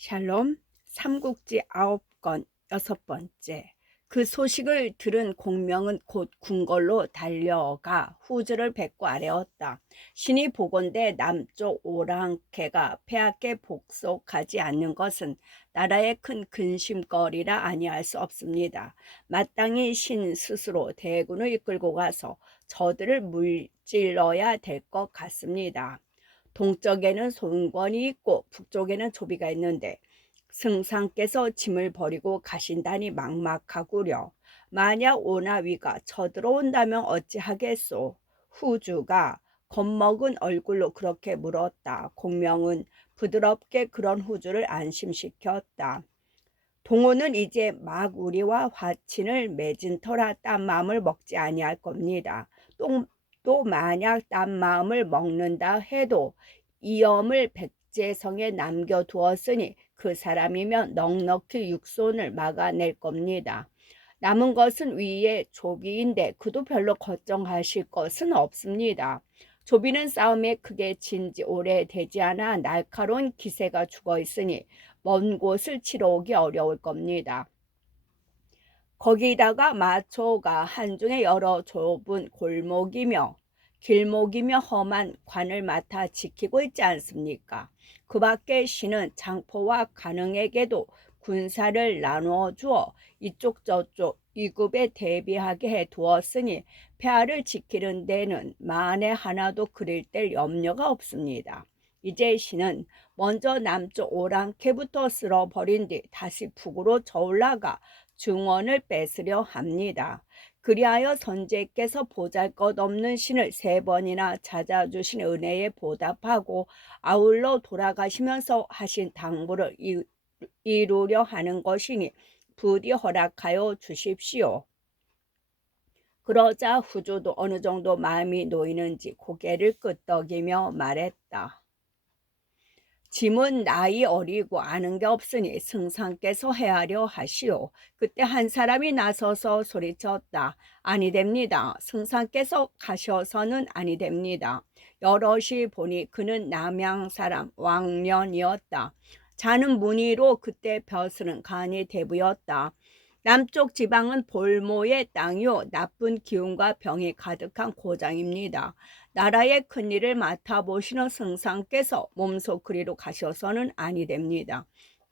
샬롬, 삼국지 9권 6번째. 그 소식을 들은 공명은 곧 궁궐로 달려가 후주를 뵙고 아뢰었다. 신이 보건대 남쪽 오랑캐가 폐하께 복속하지 않는 것은 나라의 큰 근심거리라 아니할 수 없습니다. 마땅히 신 스스로 대군을 이끌고 가서 저들을 물질러야 될 것 같습니다. 동쪽에는 송권이 있고 북쪽에는 조비가 있는데 승상께서 짐을 버리고 가신다니 막막하구려. 만약 오나위가 쳐들어온다면 어찌하겠소? 후주가 겁먹은 얼굴로 그렇게 물었다. 공명은 부드럽게 그런 후주를 안심시켰다. 동호는 이제 막 우리와 화친을 맺은 터라 딴 마음을 먹지 아니할 겁니다. 또 만약 딴 마음을 먹는다 해도 이엄을 백제성에 남겨두었으니 그 사람이면 넉넉히 육손을 막아낼 겁니다. 남은 것은 위에 조비인데 그도 별로 걱정하실 것은 없습니다. 조비는 싸움에 크게 진 지 오래되지 않아 날카로운 기세가 죽어 있으니 먼 곳을 치러 오기 어려울 겁니다. 거기다가 마초가 한중의 여러 좁은 골목이며 길목이며 험한 관을 맡아 지키고 있지 않습니까? 그 밖에 신은 장포와 간흥에게도 군사를 나누어 주어 이쪽 저쪽 위급에 대비하게 해 두었으니 폐하를 지키는 데는 만에 하나도 그릴 뗄 염려가 없습니다. 이제 신은 먼저 남쪽 오랑캐부터 쓸어버린 뒤 다시 북으로 저올라가 중원을 뺏으려 합니다. 그리하여 선제께서 보잘것없는 신을 3번이나 찾아주신 은혜에 보답하고 아울러 돌아가시면서 하신 당부를 이루려 하는 것이니 부디 허락하여 주십시오. 그러자 후주도 어느 정도 마음이 놓이는지 고개를 끄덕이며 말했다. 짐은 나이 어리고 아는 게 없으니 승상께서 헤아려 하시오. 그때 한 사람이 나서서 소리쳤다. 아니 됩니다. 승상께서 가셔서는 아니 됩니다. 여럿이 보니 그는 남양 사람 왕년이었다. 자는 문의로 그때 벼슬은 간이 대부였다. 남쪽 지방은 볼모의 땅이요 나쁜 기운과 병이 가득한 고장입니다. 나라의 큰일을 맡아보시는 승상께서 몸소 그리로 가셔서는 아니 됩니다.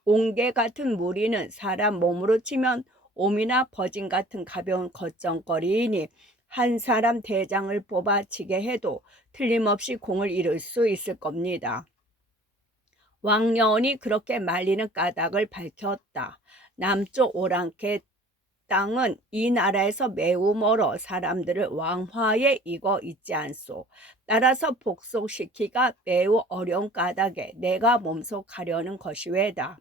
옹개 같은 무리는 사람 몸으로 치면 옴이나 버진 같은 가벼운 겉정거리이니 한 사람 대장을 뽑아치게 해도 틀림없이 공을 이룰 수 있을 겁니다. 왕년이 그렇게 말리는 까닭을 밝혔다. 남쪽 오랑캐 땅은 이 나라에서 매우 멀어 사람들을 왕화에 익어 있지 않소. 따라서 복속시키기가 매우 어려운 까닭에 내가 몸소 가려는 것이 왜다.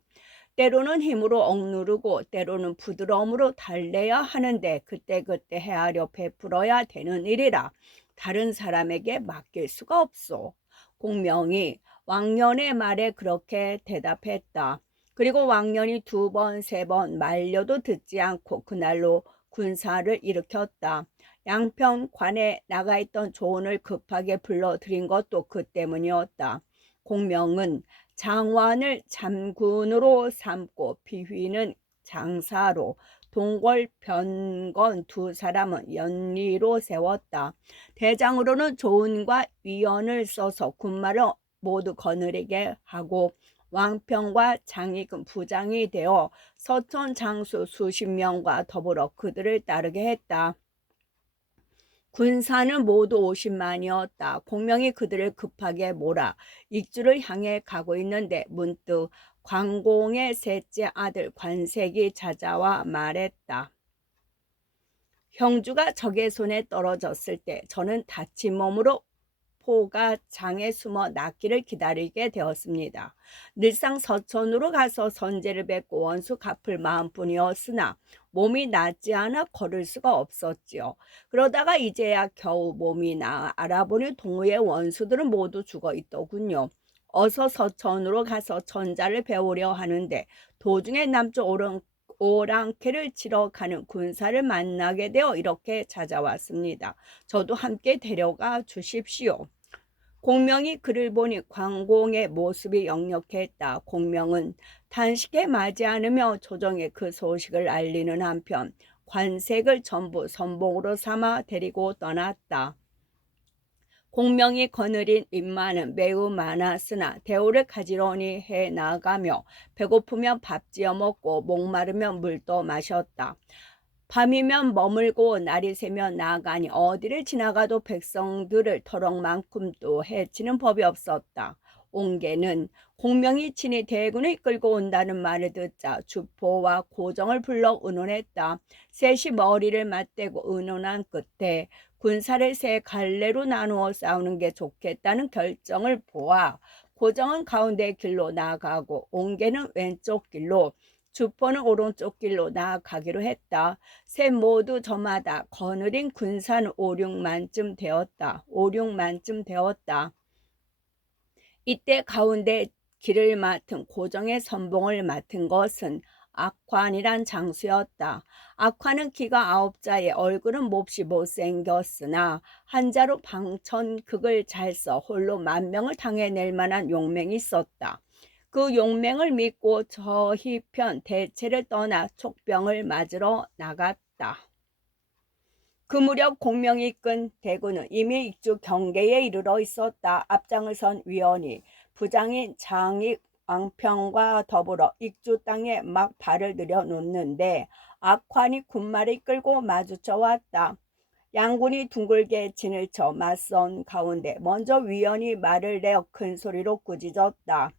때로는 힘으로 억누르고 때로는 부드러움으로 달래야 하는데 그때그때 헤아려 베풀어야 되는 일이라 다른 사람에게 맡길 수가 없소. 공명이 왕년의 말에 그렇게 대답했다. 그리고 왕년이 2번, 3번 말려도 듣지 않고 그날로 군사를 일으켰다. 양평 관에 나가 있던 조원을 급하게 불러들인 것도 그 때문이었다. 공명은 장완을 잠군으로 삼고 비휘는 장사로 동궐 변건 2사람은 연리로 세웠다. 대장으로는 조은과 위원을 써서 군마를 모두 거느리게 하고 왕평과 장익은 부장이 되어 서촌 장수 수십 명과 더불어 그들을 따르게 했다. 군사는 모두 50만이었다. 공명이 그들을 급하게 몰아 익주를 향해 가고 있는데 문득 관공의 셋째 아들 관색이 찾아와 말했다. 형주가 적의 손에 떨어졌을 때 저는 다친 몸으로 포가 장에 숨어 낫기를 기다리게 되었습니다. 늘상 서촌으로 가서 선제를 뵙고 원수 갚을 마음뿐이었으나 몸이 낫지 않아 걸을 수가 없었지요. 그러다가 이제야 겨우 몸이 나아 알아보니 동우의 원수들은 모두 죽어 있더군요. 어서 서촌으로 가서 전자를 배우려 하는데 도중에 남쪽 오랑캐를 치러 가는 군사를 만나게 되어 이렇게 찾아왔습니다. 저도 함께 데려가 주십시오. 공명이 그를 보니 광공의 모습이 역력했다. 공명은 단식에 맞지 않으며 조정에 그 소식을 알리는 한편 관색을 전부 선봉으로 삼아 데리고 떠났다. 공명이 거느린 인마는 매우 많았으나 대우를 가지런히 해 나가며 배고프면 밥 지어 먹고 목마르면 물도 마셨다. 밤이면 머물고 날이 새면 나가니 어디를 지나가도 백성들을 터럭만큼도 해치는 법이 없었다. 옹계는 공명이 친히 대군을 이끌고 온다는 말을 듣자 주포와 고정을 불러 의논했다. 셋이 머리를 맞대고 의논한 끝에 군사를 세 갈래로 나누어 싸우는 게 좋겠다는 결정을 보아 고정은 가운데 길로 나아가고 옹계는 왼쪽 길로, 주포는 오른쪽 길로 나아가기로 했다. 셋 모두 저마다 거느린 군사는 5, 6만쯤 되었다. 이때 가운데 길을 맡은 고정의 선봉을 맡은 것은 악환이란 장수였다. 악환은 키가 9자에 얼굴은 몹시 못생겼으나 한자로 방천극을 잘 써 홀로 10,000명을 당해낼 만한 용맹이 있었다. 그 용맹을 믿고 저희편 대체를 떠나 촉병을 맞으러 나갔다. 그 무렵 공명이 이끈 대군은 이미 익주 경계에 이르러 있었다. 앞장을 선 위원이 부장인 장익 왕평과 더불어 익주 땅에 막 발을 들여놓는데 악환이 군마를 끌고 마주쳐 왔다. 양군이 둥글게 진을 쳐 맞선 가운데 먼저 위원이 말을 내어 큰 소리로 꾸짖었다.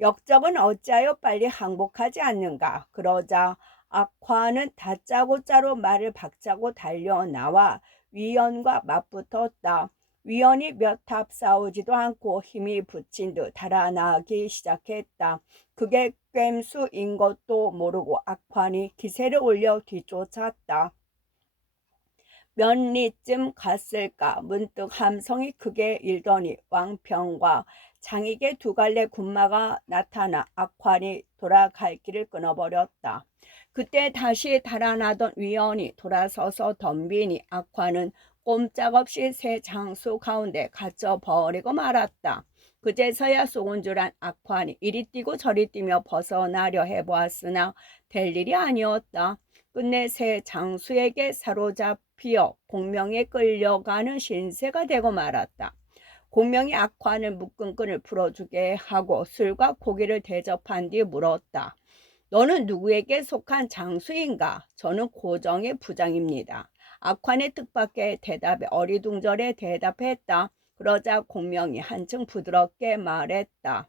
역적은 어찌하여 빨리 항복하지 않는가. 그러자 악화는 다짜고짜로 말을 박차고 달려나와 위원과 맞붙었다. 위원이 몇 탑 싸우지도 않고 힘이 붙인 듯 달아나기 시작했다. 그게 괸수인 것도 모르고 악환이 기세를 올려 뒤쫓았다. 몇 리쯤 갔을까 문득 함성이 크게 일더니 왕평과 장익의 두 갈래 군마가 나타나 악환이 돌아갈 길을 끊어버렸다. 그때 다시 달아나던 위원이 돌아서서 덤비니 악환은 꼼짝없이 새 장수 가운데 갇혀버리고 말았다. 그제서야 속은 줄 안 악환이 이리 뛰고 저리 뛰며 벗어나려 해보았으나 될 일이 아니었다. 끝내 새 장수에게 사로잡히어 공명에 끌려가는 신세가 되고 말았다. 공명이 악환을 묶은 끈을 풀어주게 하고 술과 고기를 대접한 뒤 물었다. 너는 누구에게 속한 장수인가? 저는 고정의 부장입니다. 악환의 뜻밖의 대답에 어리둥절해 대답했다. 그러자 공명이 한층 부드럽게 말했다.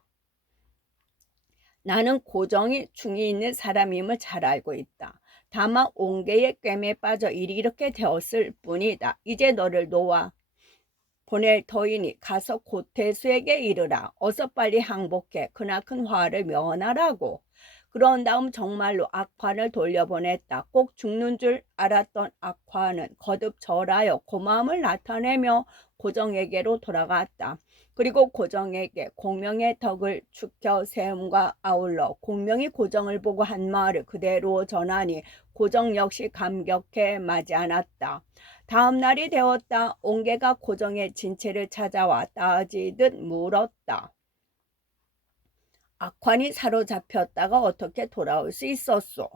나는 고정이 중이 있는 사람임을 잘 알고 있다. 다만 옹계의 꿰매에 빠져 일이 이렇게 되었을 뿐이다. 이제 너를 놓아 보낼 터이니 가서 고태수에게 이르라. 어서 빨리 항복해 크나큰 화를 면하라고. 그런 다음 정말로 악환을 돌려보냈다. 꼭 죽는 줄 알았던 악환은 거듭 절하여 고마움을 나타내며 고정에게로 돌아갔다. 그리고 고정에게 공명의 덕을 축혀 세움과 아울러 공명이 고정을 보고 한 말을 그대로 전하니 고정 역시 감격해 마지 않았다. 다음 날이 되었다. 옹계가 고정의 진체를 찾아와 따지듯 물었다. 악환이 사로잡혔다가 어떻게 돌아올 수 있었소?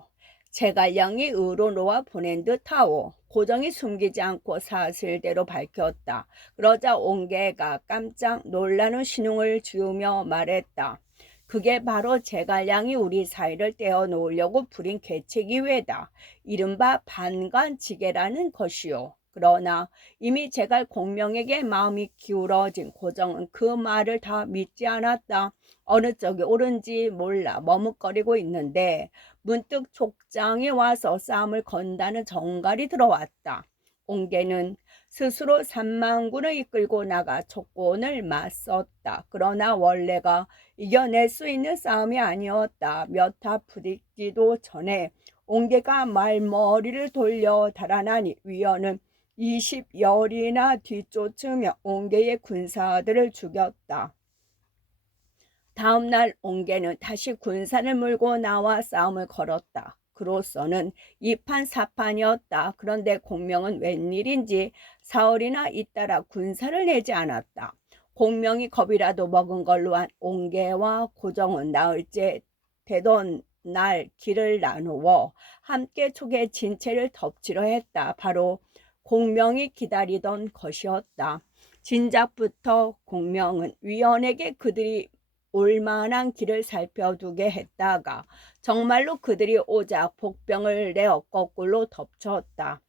제갈량이 의로 놓아 보낸 듯하오. 고정이 숨기지 않고 사실대로 밝혔다. 그러자 옹계가 깜짝 놀라는 신용을 지으며 말했다. 그게 바로 제갈량이 우리 사이를 떼어놓으려고 부린 계책이외다. 이른바 반관지계라는 것이요. 그러나 이미 제갈 공명에게 마음이 기울어진 고정은 그 말을 다 믿지 않았다. 어느 쪽이 옳은지 몰라 머뭇거리고 있는데 문득 족장이 와서 싸움을 건다는 정갈이 들어왔다. 옹계는 스스로 3만군을 이끌고 나가 촉군을 맞섰다. 그러나 원래가 이겨낼 수 있는 싸움이 아니었다. 몇 타 부딪기도 전에 옹계가 말머리를 돌려 달아나니 위원은 20열이나 뒤쫓으며 옹계의 군사들을 죽였다. 다음 날 옹계는 다시 군사를 몰고 나와 싸움을 걸었다. 그로서는 2판 4판이었다. 그런데 공명은 웬일인지 사흘이나 잇따라 군사를 내지 않았다. 공명이 겁이라도 먹은 걸로 한 옹계와 고정은 나흘째 되던 날 길을 나누어 함께 촉의 진체를 덮치려 했다. 바로 공명이 기다리던 것이었다. 진작부터 공명은 위원에게 그들이 올만한 길을 살펴두게 했다가 정말로 그들이 오자 복병을 내어 거꾸로 덮쳤다.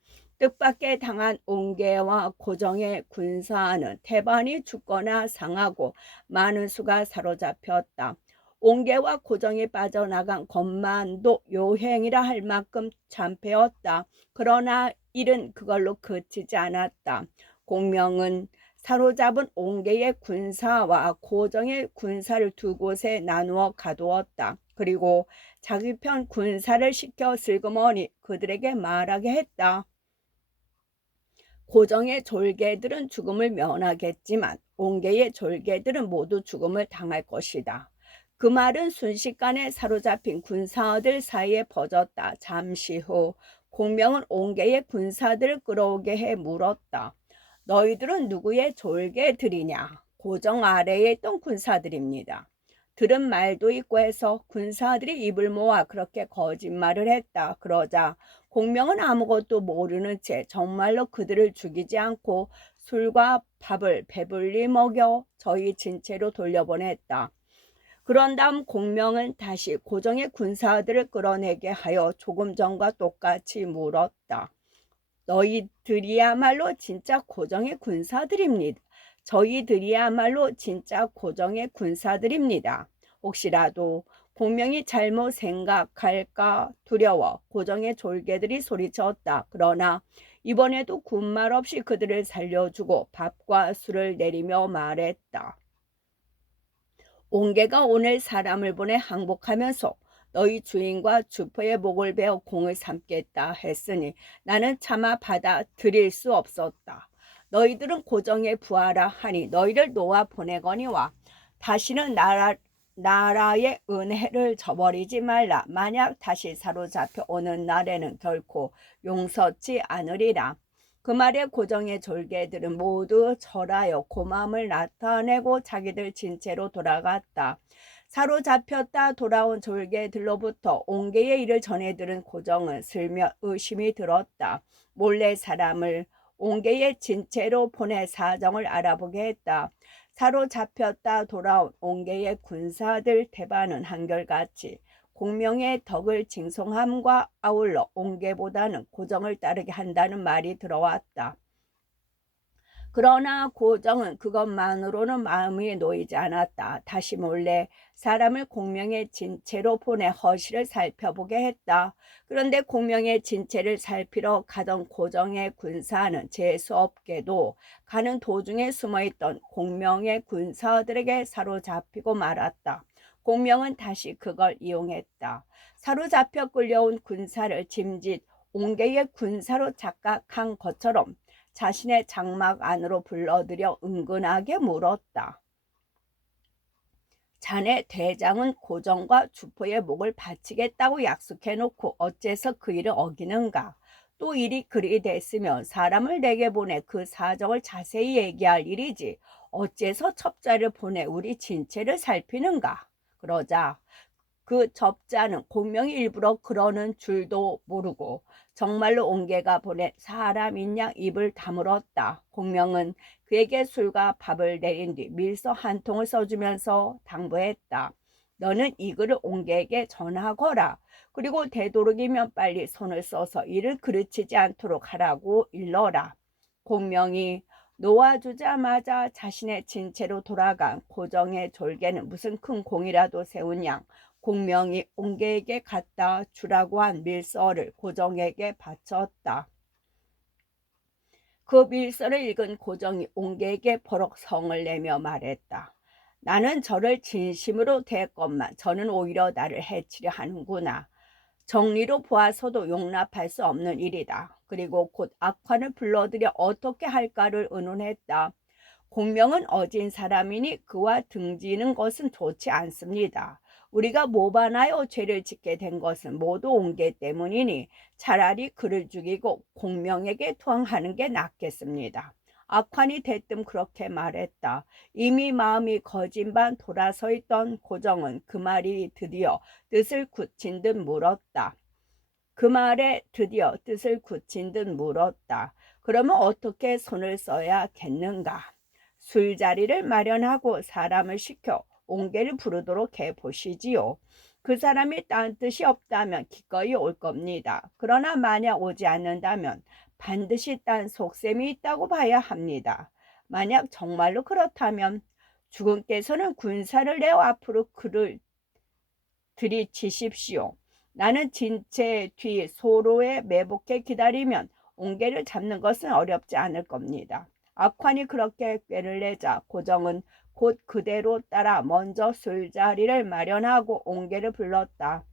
뜻밖의 당한 옹계와 고정의 군사는 태반이 죽거나 상하고 많은 수가 사로잡혔다. 옹계와 고정이 빠져나간 것만도 요행이라 할 만큼 참패였다. 그러나 일은 그걸로 그치지 않았다. 공명은 사로잡은 옹계의 군사와 고정의 군사를 두 곳에 나누어 가두었다. 그리고 자기 편 군사를 시켜 슬그머니 그들에게 말하게 했다. 고정의 졸개들은 죽음을 면하겠지만 옹계의 졸개들은 모두 죽음을 당할 것이다. 그 말은 순식간에 사로잡힌 군사들 사이에 퍼졌다. 잠시 후 공명은 옹계의 군사들을 끌어오게 해 물었다. 너희들은 누구의 졸개들이냐? 고정 아래에 있던 군사들입니다. 들은 말도 있고 해서 군사들이 입을 모아 그렇게 거짓말을 했다. 그러자 공명은 아무것도 모르는 채 정말로 그들을 죽이지 않고 술과 밥을 배불리 먹여 저희 진체로 돌려보냈다. 그런 다음 공명은 다시 고정의 군사들을 끌어내게 하여 조금 전과 똑같이 물었다. 너희들이야말로 진짜 고정의 군사들입니다. 저희들이야말로 진짜 고정의 군사들입니다. 혹시라도 공명이 잘못 생각할까 두려워 고정의 졸개들이 소리쳤다. 그러나 이번에도 군말 없이 그들을 살려주고 밥과 술을 내리며 말했다. 옹계가 오늘 사람을 보내 항복하면서 너희 주인과 주포의 목을 베어 공을 삼겠다 했으니 나는 차마 받아들일 수 없었다. 너희들은 고정에 부하라 하니 너희를 놓아 보내거니와 다시는 나라의 은혜를 저버리지 말라. 만약 다시 사로잡혀 오는 날에는 결코 용서치 않으리라. 그 말에 고정의 졸개들은 모두 절하여 고마움을 나타내고 자기들 진체로 돌아갔다. 사로잡혔다 돌아온 졸개들로부터 옹계의 일을 전해 들은 고정은 슬며 의심이 들었다. 몰래 사람을 옹계의 진체로 보내 사정을 알아보게 했다. 사로잡혔다 돌아온 옹계의 군사들 대반은 한결같이 공명의 덕을 징송함과 아울러 옹계보다는 고정을 따르게 한다는 말이 들어왔다. 그러나 고정은 그것만으로는 마음이 놓이지 않았다. 다시 몰래 사람을 공명의 진체로 보내 허실을 살펴보게 했다. 그런데 공명의 진체를 살피러 가던 고정의 군사는 재수없게도 가는 도중에 숨어있던 공명의 군사들에게 사로잡히고 말았다. 공명은 다시 그걸 이용했다. 사로잡혀 끌려온 군사를 짐짓 옹계의 군사로 착각한 것처럼 자신의 장막 안으로 불러들여 은근하게 물었다. 자네 대장은 고정과 주포의 목을 바치겠다고 약속해놓고 어째서 그 일을 어기는가? 또 일이 그리 됐으면 사람을 내게 보내 그 사정을 자세히 얘기할 일이지 어째서 첩자를 보내 우리 진체를 살피는가? 그러자 그 접자는 공명이 일부러 그러는 줄도 모르고 정말로 옹계가 보낸 사람인 양 입을 다물었다. 공명은 그에게 술과 밥을 내린 뒤 밀서 한 통을 써주면서 당부했다. 너는 이 글을 옹계에게 전하거라. 그리고 되도록이면 빨리 손을 써서 이를 그르치지 않도록 하라고 일러라. 공명이 놓아주자마자 자신의 진체로 돌아간 고정의 졸개는 무슨 큰 공이라도 세운 양 공명이 옹계에게 갖다 주라고 한 밀서를 고정에게 바쳤다. 그 밀서를 읽은 고정이 옹계에게 버럭 성을 내며 말했다. 나는 저를 진심으로 대했건만 저는 오히려 나를 해치려 하는구나. 정리로 보아서도 용납할 수 없는 일이다. 그리고 곧 악환을 불러들여 어떻게 할까를 의논했다. 공명은 어진 사람이니 그와 등지는 것은 좋지 않습니다. 우리가 모반하여 죄를 짓게 된 것은 모두 옹계 때문이니 차라리 그를 죽이고 공명에게 투항하는 게 낫겠습니다. 악환이 대뜸 그렇게 말했다. 이미 마음이 거진 반 돌아서 있던 고정은 그 말이 드디어 뜻을 굳힌 듯 물었다. 그 말에 드디어 뜻을 굳힌 듯 물었다. 그러면 어떻게 손을 써야겠는가? 술자리를 마련하고 사람을 시켜 옹계를 부르도록 해보시지요. 그 사람이 딴 뜻이 없다면 기꺼이 올 겁니다. 그러나 만약 오지 않는다면 반드시 딴 속셈이 있다고 봐야 합니다. 만약 정말로 그렇다면 주군께서는 군사를 내어 앞으로 그를 들이치십시오. 나는 진체 뒤 소로에 매복해 기다리면 옹계를 잡는 것은 어렵지 않을 겁니다. 악환이 그렇게 꾀를 내자 고정은 곧 그대로 따라 먼저 술자리를 마련하고 옹계를 불렀다.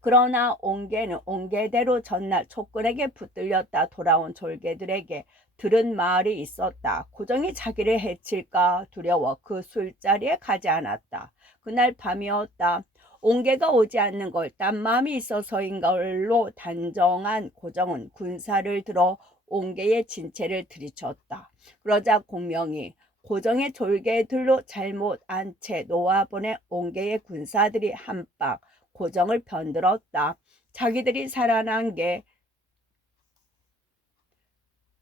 그러나 옹계는 옹계대로 전날 촉근에게 붙들렸다 돌아온 졸개들에게 들은 말이 있었다. 고정이 자기를 해칠까 두려워 그 술자리에 가지 않았다. 그날 밤이었다. 옹계가 오지 않는 걸 딴 마음이 있어서인 걸로 단정한 고정은 군사를 들어 옹계의 진체를 들이쳤다. 그러자 공명이 고정의 졸개들로 잘못 안 채 놓아보내 옹계의 군사들이 한박 고정을 편들었다. 자기들이 살아난 게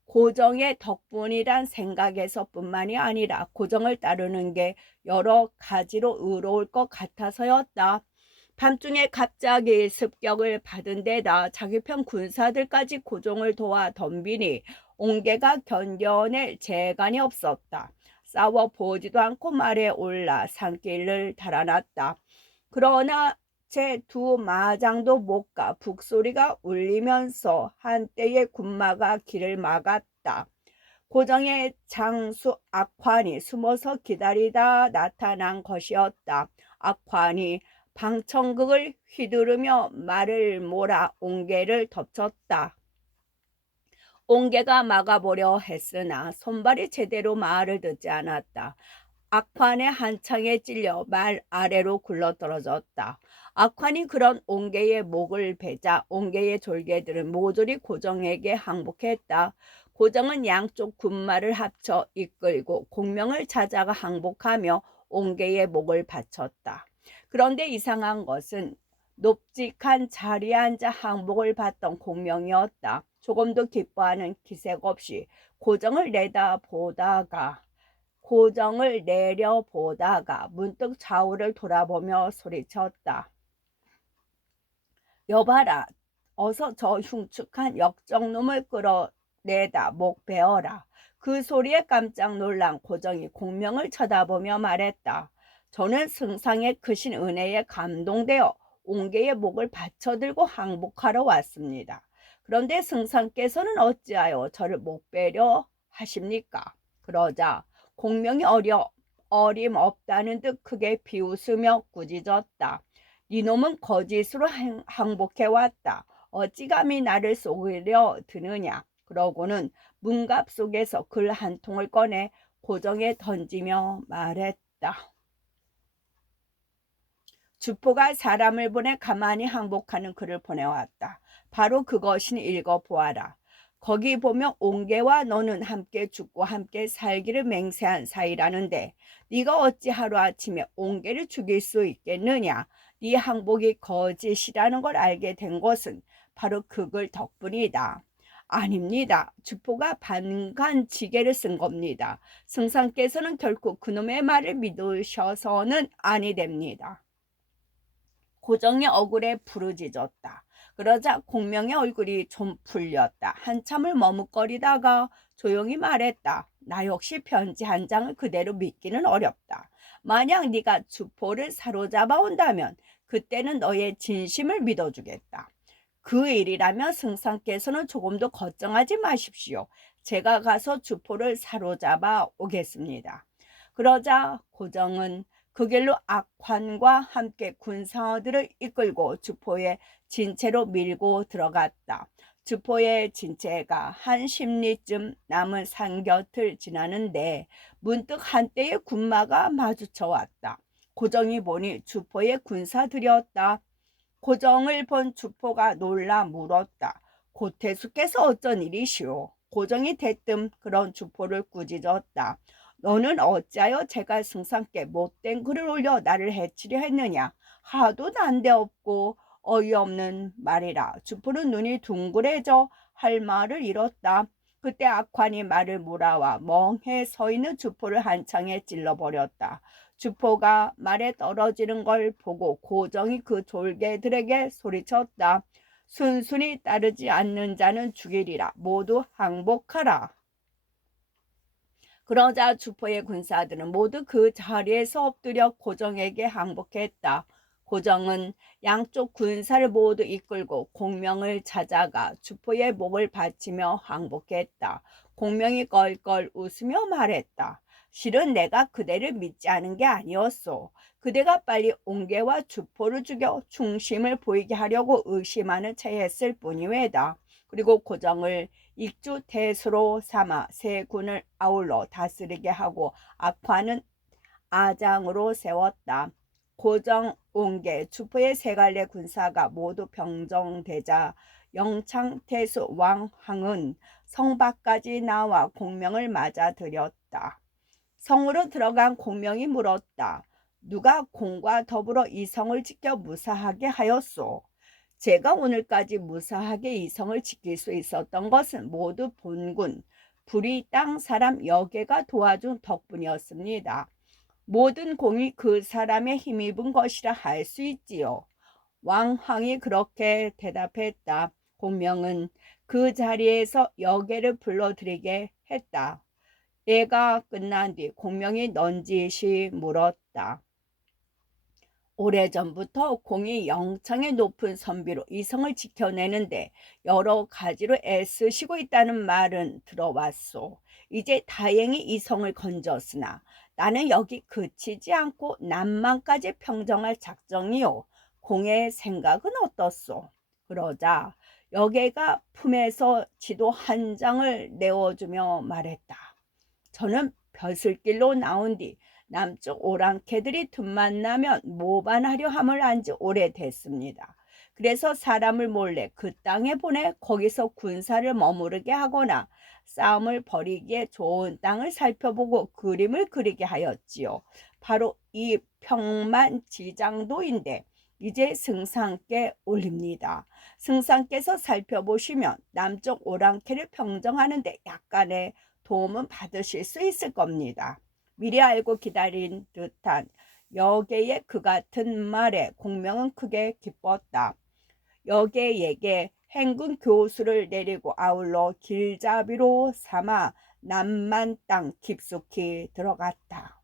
고정의 덕분이란 생각에서뿐만이 아니라 고정을 따르는 게 여러 가지로 의로울 것 같아서였다. 밤중에 갑자기 습격을 받은 데다 자기 편 군사들까지 고종을 도와 덤비니 옹계가 견뎌낼 재간이 없었다. 싸워 보지도 않고 말에 올라 산길을 달아났다. 그러나 제 두 마장도 못 가 북소리가 울리면서 한때의 군마가 길을 막았다. 고정의 장수 악환이 숨어서 기다리다 나타난 것이었다. 악환이 방청극을 휘두르며 말을 몰아 옹계를 덮쳤다. 옹계가 막아보려 했으나 손발이 제대로 말을 듣지 않았다. 악환의 한창에 찔려 말 아래로 굴러떨어졌다. 악환이 그런 옹계의 목을 베자 옹계의 졸개들은 모조리 고정에게 항복했다. 고정은 양쪽 군마를 합쳐 이끌고 공명을 찾아가 항복하며 옹계의 목을 바쳤다. 그런데 이상한 것은 높직한 자리에 앉아 항복을 받던 공명이었다. 조금도 기뻐하는 기색 없이 고정을 내려보다가 문득 좌우를 돌아보며 소리쳤다. 여봐라, 어서 저 흉측한 역적놈을 끌어내다 목 베어라. 그 소리에 깜짝 놀란 고정이 공명을 쳐다보며 말했다. 저는 승상의 크신 은혜에 감동되어 옹계의 목을 받쳐들고 항복하러 왔습니다. 그런데 승상께서는 어찌하여 저를 목 베려 하십니까? 그러자 공명이 어림없다는 듯 크게 비웃으며 꾸짖었다. 이놈은 거짓으로 항복해왔다. 어찌 감히 나를 속이려 드느냐. 그러고는 문갑 속에서 글 한 통을 꺼내 고정에 던지며 말했다. 주포가 사람을 보내 가만히 항복하는 글을 보내왔다. 바로 그것이니 읽어보아라. 거기 보면 옹계와 너는 함께 죽고 함께 살기를 맹세한 사이라는데 네가 어찌 하루아침에 옹계를 죽일 수 있겠느냐. 네 항복이 거짓이라는 걸 알게 된 것은 바로 그 글 덕분이다. 아닙니다. 주포가 반간지게를 쓴 겁니다. 승상께서는 결코 그놈의 말을 믿으셔서는 아니 됩니다. 고정의 억울에 부르짖었다. 그러자 공명의 얼굴이 좀 풀렸다. 한참을 머뭇거리다가 조용히 말했다. 나 역시 편지 한 장을 그대로 믿기는 어렵다. 만약 네가 주포를 사로잡아 온다면 그때는 너의 진심을 믿어주겠다. 그 일이라면 승상께서는 조금도 걱정하지 마십시오. 제가 가서 주포를 사로잡아 오겠습니다. 그러자 고정은 그 길로 악환과 함께 군사들을 이끌고 주포의 진체로 밀고 들어갔다. 주포의 진체가 한 10리쯤 남은 산 곁을 지나는데 문득 한때의 군마가 마주쳐 왔다. 고정이 보니 주포의 군사들이었다. 고정을 본 주포가 놀라 물었다. 고태수께서 어쩐 일이시오? 고정이 됐든 그런 주포를 꾸짖었다. 너는 어찌하여 제가 승상께 못된 글을 올려 나를 해치려 했느냐. 하도 난데없고 어이없는 말이라. 주포는 눈이 둥그레져 할 말을 잃었다. 그때 악환이 말을 몰아와 멍해 서 있는 주포를 한창에 찔러버렸다. 주포가 말에 떨어지는 걸 보고 고정이 그 졸개들에게 소리쳤다. 순순히 따르지 않는 자는 죽이리라. 모두 항복하라. 그러자 주포의 군사들은 모두 그 자리에서 엎드려 고정에게 항복했다. 고정은 양쪽 군사를 모두 이끌고 공명을 찾아가 주포의 목을 바치며 항복했다. 공명이 껄껄 웃으며 말했다. 실은 내가 그대를 믿지 않은 게 아니었소. 그대가 빨리 옹계와 주포를 죽여 중심을 보이게 하려고 의심하는 체했을 뿐이외다. 그리고 고정을 익주 대수로 삼아 세 군을 아울러 다스리게 하고 악화는 아장으로 세웠다. 고정, 옹계, 주포의 세 갈래 군사가 모두 병정되자 영창태수 왕항은 성 밖까지 나와 공명을 맞아들였다. 성으로 들어간 공명이 물었다. 누가 공과 더불어 이 성을 지켜 무사하게 하였소? 제가 오늘까지 무사하게 이 성을 지킬 수 있었던 것은 모두 본군, 불이 땅 사람 여계가 도와준 덕분이었습니다. 모든 공이 그 사람의 힘입은 것이라 할 수 있지요. 왕항이 그렇게 대답했다. 공명은 그 자리에서 여계를 불러들이게 했다. 예가 끝난 뒤 공명이 넌지시 물었다. 오래전부터 공이 영창의 높은 선비로 이 성을 지켜내는데 여러 가지로 애쓰시고 있다는 말은 들어왔소. 이제 다행히 이 성을 건졌으나 나는 여기 그치지 않고 남만까지 평정할 작정이요. 공의 생각은 어떻소? 그러자 여계가 품에서 지도 한 장을 내어주며 말했다. 저는 벼슬길로 나온 뒤 남쪽 오랑캐들이 틈만 나면 모반하려 함을 안지 오래됐습니다. 그래서 사람을 몰래 그 땅에 보내 거기서 군사를 머무르게 하거나 싸움을 벌이기에 좋은 땅을 살펴보고 그림을 그리게 하였지요. 바로 이 평만지장도인데 이제 승상께 올립니다. 승상께서 살펴보시면 남쪽 오랑캐를 평정하는데 약간의 도움은 받으실 수 있을 겁니다. 미리 알고 기다린 듯한 여계의 그 같은 말에 공명은 크게 기뻤다. 여계에게 행군 교수를 내리고 아울러 길잡이로 삼아 남만 땅 깊숙이 들어갔다.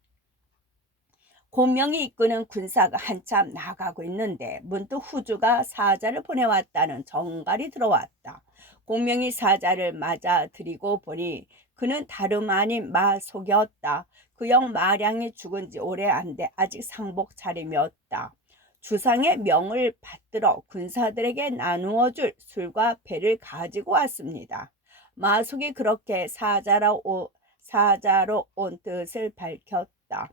공명이 이끄는 군사가 한참 나가고 있는데 문득 후주가 사자를 보내왔다는 정갈이 들어왔다. 공명이 사자를 맞아들이고 보니 그는 다름 아닌 마속이었다. 그 형 마량이 죽은 지 오래 안 돼 아직 상복 차림이었다. 주상의 명을 받들어 군사들에게 나누어 줄 술과 배를 가지고 왔습니다. 마속이 그렇게 사자로 온 뜻을 밝혔다.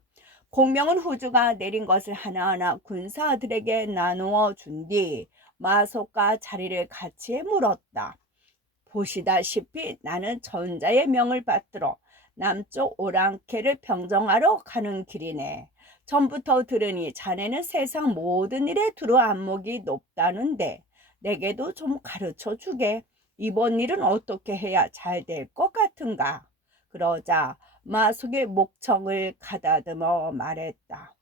공명은 후주가 내린 것을 하나하나 군사들에게 나누어 준 뒤 마속과 자리를 같이 물었다. 보시다시피 나는 전자의 명을 받들어 남쪽 오랑캐를 평정하러 가는 길이네. 전부터 들으니 자네는 세상 모든 일에 두루 안목이 높다는데 내게도 좀 가르쳐 주게. 이번 일은 어떻게 해야 잘 될 것 같은가? 그러자 마속의 목청을 가다듬어 말했다.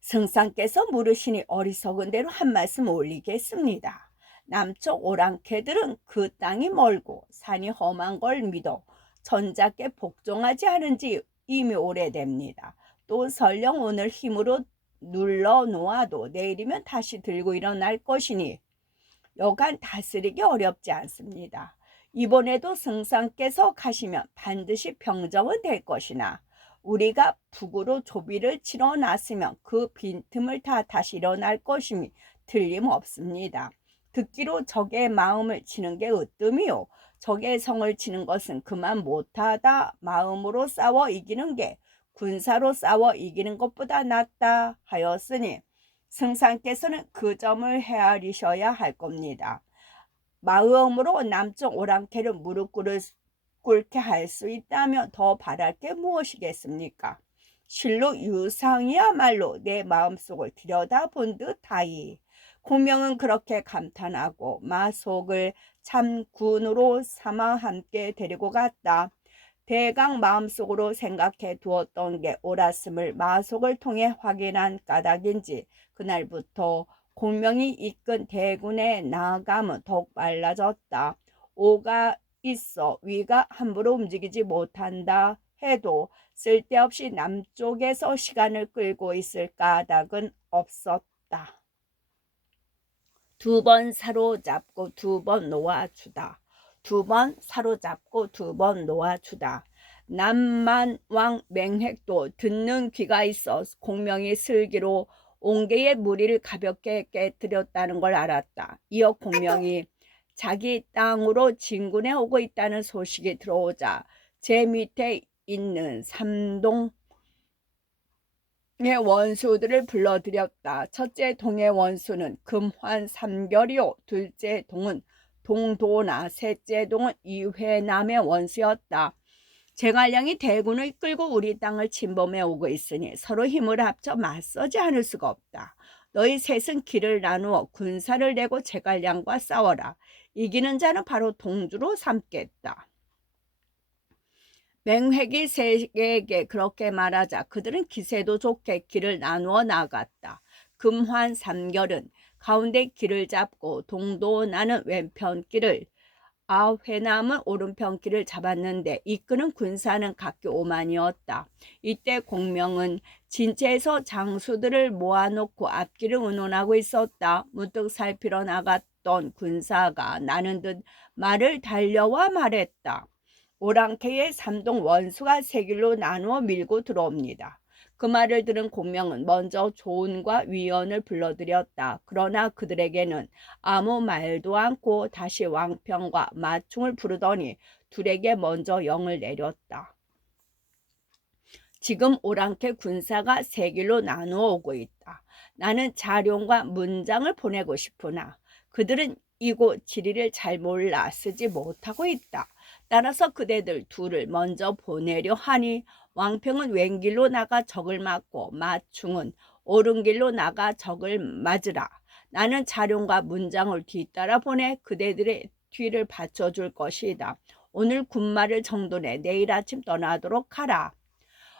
승상께서 물으시니 어리석은 대로 한 말씀 올리겠습니다. 남쪽 오랑캐들은 그 땅이 멀고 산이 험한 걸 믿어 전자께 복종하지 않은 지 이미 오래됩니다. 또 설령 오늘 힘으로 눌러 놓아도 내일이면 다시 들고 일어날 것이니 여간 다스리기 어렵지 않습니다. 이번에도 승상께서 가시면 반드시 병정은 될 것이나 우리가 북으로 조비를 치러 놨으면 그 빈틈을 다 다시 일어날 것임이 틀림없습니다. 듣기로 적의 마음을 치는 게 으뜸이요. 적의 성을 치는 것은 그만 못하다 마음으로 싸워 이기는 게 군사로 싸워 이기는 것보다 낫다 하였으니 승상께서는 그 점을 헤아리셔야 할 겁니다. 마음으로 남쪽 오랑캐를 무릎 꿇게 할 수 있다면 더 바랄 게 무엇이겠습니까? 실로 유상이야말로 내 마음속을 들여다본 듯하이. 공명은 그렇게 감탄하고 마속을 참 군으로 삼아 함께 데리고 갔다. 대강 마음속으로 생각해 두었던 게 옳았음을 마속을 통해 확인한 까닭인지 그날부터 공명이 이끈 대군의 나아감은 더욱 빨라졌다. 오가 있어 위가 함부로 움직이지 못한다 해도 쓸데없이 남쪽에서 시간을 끌고 있을 까닭은 없었다. 2번 사로잡고 2번 놓아주다. 2번 사로잡고 2번 놓아주다. 남만왕 맹획도 듣는 귀가 있어 공명이 슬기로 옹계의 무리를 가볍게 깨뜨렸다는 걸 알았다. 이어 공명이 자기 땅으로 진군해 오고 있다는 소식이 들어오자 제 밑에 있는 삼동의 원수들을 불러들였다. 첫째 동의 원수는 금환삼결이요, 둘째 동은 동도나, 셋째 동은 이회남의 원수였다. 제갈량이 대군을 이끌고 우리 땅을 침범해 오고 있으니 서로 힘을 합쳐 맞서지 않을 수가 없다. 너희 셋은 길을 나누어 군사를 내고 제갈량과 싸워라. 이기는 자는 바로 동주로 삼겠다. 맹획이 셋에게 그렇게 말하자 그들은 기세도 좋게 길을 나누어 나갔다. 금환 삼결은 가운데 길을 잡고 동도나는 왼편 길을, 아회남은 오른편 길을 잡았는데 이끄는 군사는 각기 5만이었다. 이때 공명은 진체에서 장수들을 모아놓고 앞길을 의논하고 있었다. 문득 살피러 나갔던 군사가 나는 듯 말을 달려와 말했다. 오랑캐의 삼동 원수가 세 길로 나누어 밀고 들어옵니다. 그 말을 들은 공명은 먼저 조은과 위원을 불러들였다. 그러나 그들에게는 아무 말도 않고 다시 왕평과 마충을 부르더니 둘에게 먼저 영을 내렸다. 지금 오랑캐 군사가 세 길로 나누어 오고 있다. 나는 자룡과 문장을 보내고 싶으나 그들은 이곳 지리를 잘 몰라 쓰지 못하고 있다. 따라서 그대들 둘을 먼저 보내려 하니 왕평은 왼길로 나가 적을 맞고 마충은 오른길로 나가 적을 맞으라. 나는 자룡과 문장을 뒤따라 보내 그대들의 뒤를 받쳐줄 것이다. 오늘 군마를 정돈해 내일 아침 떠나도록 하라.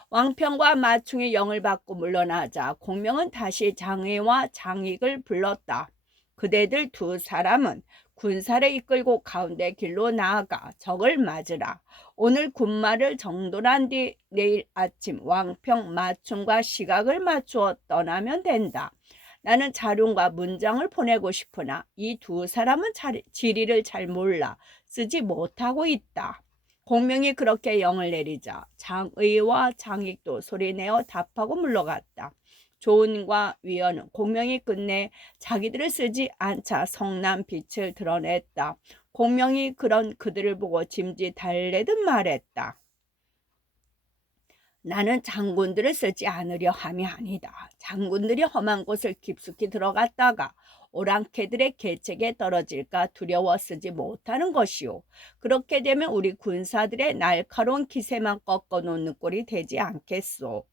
왕평과 마충이 영을 받고 물러나자 공명은 다시 장의와 장익을 불렀다. 그대들 두 사람은 군사를 이끌고 가운데 길로 나아가 적을 맞으라. 오늘 군마를 정돈한 뒤 내일 아침 왕평 마충과 시각을 맞추어 떠나면 된다. 나는 자룡과 문장을 보내고 싶으나 이 두 사람은 지리를 잘 몰라 쓰지 못하고 있다. 공명이 그렇게 영을 내리자 장의와 장익도 소리내어 답하고 물러갔다. 조은과 위원은 공명이 끝내 자기들을 쓰지 않자 성난 빛을 드러냈다. 공명이 그런 그들을 보고 짐짓 달래듯 말했다. 나는 장군들을 쓰지 않으려 함이 아니다. 장군들이 험한 곳을 깊숙이 들어갔다가 오랑캐들의 계책에 떨어질까 두려워 쓰지 못하는 것이오. 그렇게 되면 우리 군사들의 날카로운 기세만 꺾어놓는 꼴이 되지 않겠소.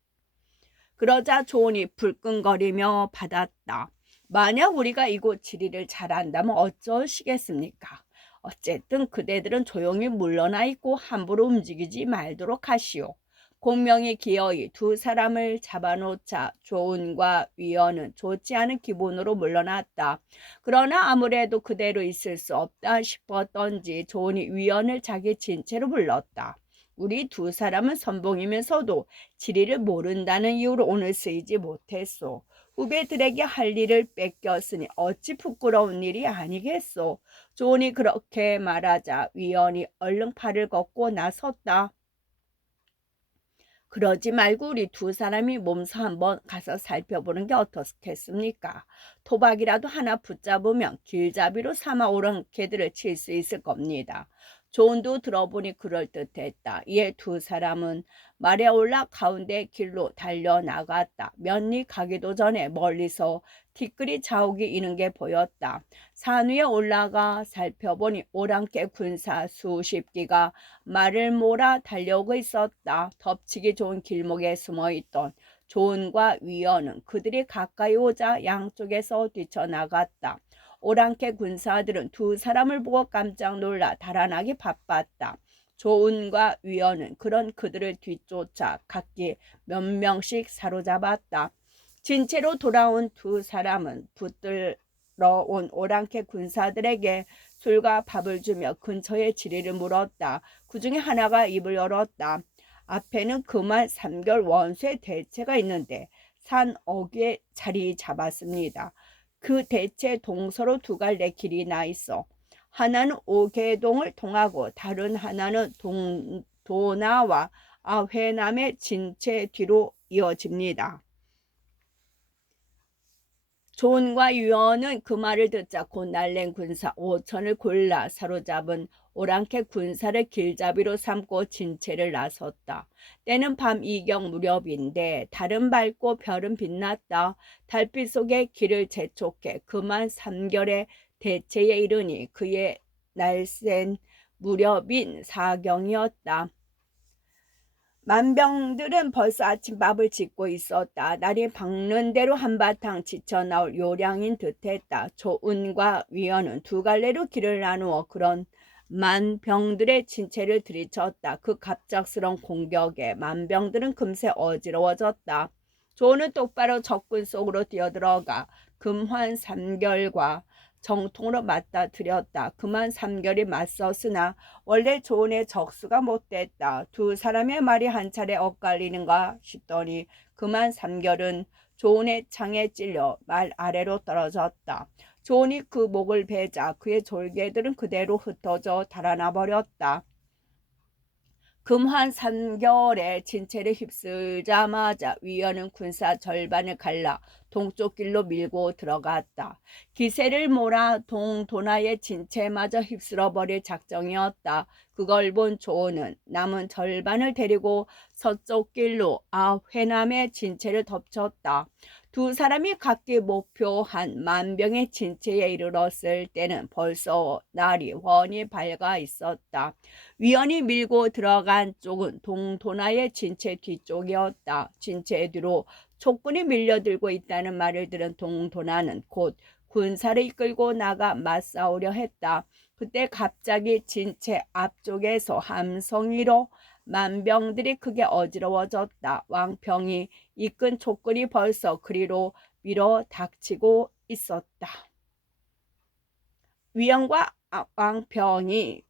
그러자 조은이 불끈거리며 받았다. 만약 우리가 이곳 지리를 잘 안다면 어쩌시겠습니까? 어쨌든 그대들은 조용히 물러나 있고 함부로 움직이지 말도록 하시오. 공명이 기어이 두 사람을 잡아놓자 조은과 위원은 좋지 않은 기분으로 물러났다. 그러나 아무래도 그대로 있을 수 없다 싶었던지 조은이 위원을 자기 진체로 불렀다. 우리 두 사람은 선봉이면서도 지리를 모른다는 이유로 오늘 쓰이지 못했소. 후배들에게 할 일을 뺏겼으니 어찌 부끄러운 일이 아니겠소. 조은이 그렇게 말하자 위원이 얼른 팔을 걷고 나섰다. 그러지 말고 우리 두 사람이 몸소 한번 가서 살펴보는 게 어떻겠습니까? 토박이라도 하나 붙잡으면 길잡이로 삼아 오랑캐들을 칠 수 있을 겁니다. 조은도 들어보니 그럴듯했다. 이에 두 사람은 말에 올라 가운데 길로 달려나갔다. 몇 리 가기도 전에 멀리서 티끌이 자욱이 이는 게 보였다. 산 위에 올라가 살펴보니 오랑캐 군사 수십 기가 말을 몰아 달려오고 있었다. 덮치기 좋은 길목에 숨어있던 조은과 위원은 그들이 가까이 오자 양쪽에서 뛰쳐나갔다. 오랑캐 군사들은 두 사람을 보고 깜짝 놀라 달아나기 바빴다. 조은과 위원은 그런 그들을 뒤쫓아 각기 몇 명씩 사로잡았다. 진채로 돌아온 두 사람은 붙들러 온 오랑캐 군사들에게 술과 밥을 주며 근처의 지리를 물었다. 그 중에 하나가 입을 열었다. 앞에는 그만 삼결 원수의 대체가 있는데 산 어귀에 자리 잡았습니다. 그 대체 동서로 두 갈래 길이 나 있어. 하나는 오개동을 통하고 다른 하나는 도나와 회남의 진체 뒤로 이어집니다. 조은과 유언은 그 말을 듣자 곧 날랜 군사 5천을 골라 사로잡은 오랑캐 군사를 길잡이로 삼고 진체를 나섰다. 때는 밤 이경 무렵인데 달은 밝고 별은 빛났다. 달빛 속에 길을 재촉해 그만 삼결의 대체에 이르니 그의 날쌘 무렵인 사경이었다. 만병들은 벌써 아침밥을 짓고 있었다. 날이 밝는 대로 한바탕 지쳐나올 요량인 듯했다. 조은과 위원은 두 갈래로 길을 나누어 그런 만병들의 진체를 들이쳤다. 그 갑작스런 공격에 만병들은 금세 어지러워졌다. 조은은 똑바로 적군 속으로 뛰어들어가 금환 삼결과 정통으로 맞닥뜨렸다. 그만 삼결이 맞섰으나 원래 조은의 적수가 못됐다. 두 사람의 말이 한 차례 엇갈리는가 싶더니 그만 삼결은 조은의 창에 찔려 말 아래로 떨어졌다. 조은이 그 목을 베자 그의 졸개들은 그대로 흩어져 달아나 버렸다. 금환 삼결에 진체를 휩쓸자마자 위원은 군사 절반을 갈라 동쪽 길로 밀고 들어갔다. 기세를 몰아 동도나의 진체마저 휩쓸어버릴 작정이었다. 그걸 본 조은은 남은 절반을 데리고 서쪽 길로 회남의 진체를 덮쳤다. 두 사람이 각기 목표한 만병의 진체에 이르렀을 때는 벌써 날이 훤히 밝아 있었다. 위원이 밀고 들어간 쪽은 동도나의 진체 뒤쪽이었다. 진체 뒤로 촉군이 밀려들고 있다는 말을 들은 동도나는 곧 군사를 이끌고 나가 맞싸우려 했다. 그때 갑자기 진체 앞쪽에서 함성이로 만병들이 크게 어지러워졌다. 왕평이 이끈 촉군이 벌써 그리로 밀어 닥치고 있었다. 위원과 왕평이